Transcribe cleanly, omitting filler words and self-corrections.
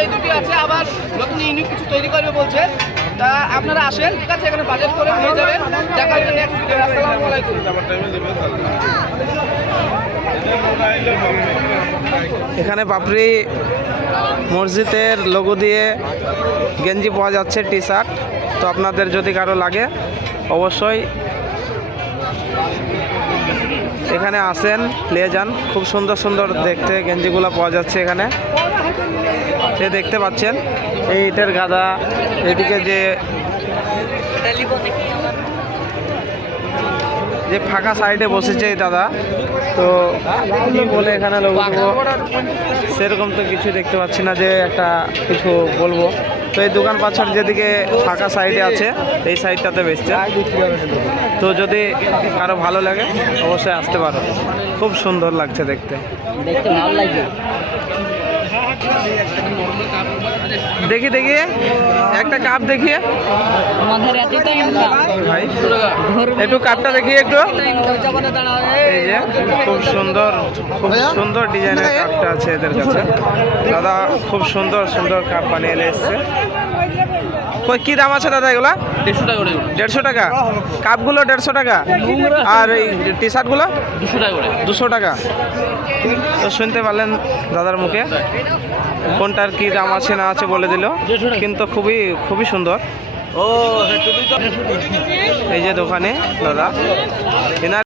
এই দুটি আছে, আবার নতুন ইউনিক কিছু তৈরি করবে বলছে। তা আপনারা আসেন, ঠিক আছে, এখানে বাজেট করে নিয়ে যাবেন। দেখা হচ্ছে নেক্সট ভিডিও। আসসালামু আলাইকুম। এখানে বাবরি মসজিদের লোগো দিয়ে গেঞ্জি পাওয়া যাচ্ছে, টি শার্ট। তো আপনাদের যদি কারো লাগে অবশ্যই এখানে আসেন, নিয়ে যান। খুব সুন্দর সুন্দর দেখতে গেঞ্জিগুলো পাওয়া যাচ্ছে এখানে। যে দেখতে পাচ্ছেন এই ইটের গাদা, এদিকে যে ফাঁকা সাইডে বসেছে এই দাদা, তো কি বলে এখানে লোক সেরকম তো কিছু দেখতে পাচ্ছি না যে একটা কিছু বলবো। তো এই দোকান পাছার যেদিকে ফাঁকা সাইডে আছে এই সাইডটাতে বেচছে। তো যদি কারো ভালো লাগে অবশ্যই আসতে পারো, খুব সুন্দর লাগছে দেখতে, দেখতে ভালো লাগে। দেখি দেখি একটা কাপ দেখিয়ে আমাদের এতই টাইম না ভাই, একটু কাপটা দেখিয়ে একটু। এই যে খুব সুন্দর, খুব সুন্দর ডিজাইনের কাপটা আছে এদের কাছে। দাদা খুব সুন্দর সুন্দর কাপ বানিয়ে এসছে। কই কি দাম আছে দাদা এগুলা? 150 টাকা করে। 150 টাকা কাপগুলো? 150 টাকা। আর এই টি শার্টগুলো 200 টাকা করে। 200 টাকা। তো শুনতে পারলেন দাদার মুখে কোনটার কি দাম আছে না আছে বলে দিল, কিন্তু খুবই খুবই সুন্দর। এই যে দোকানে দাদা এনার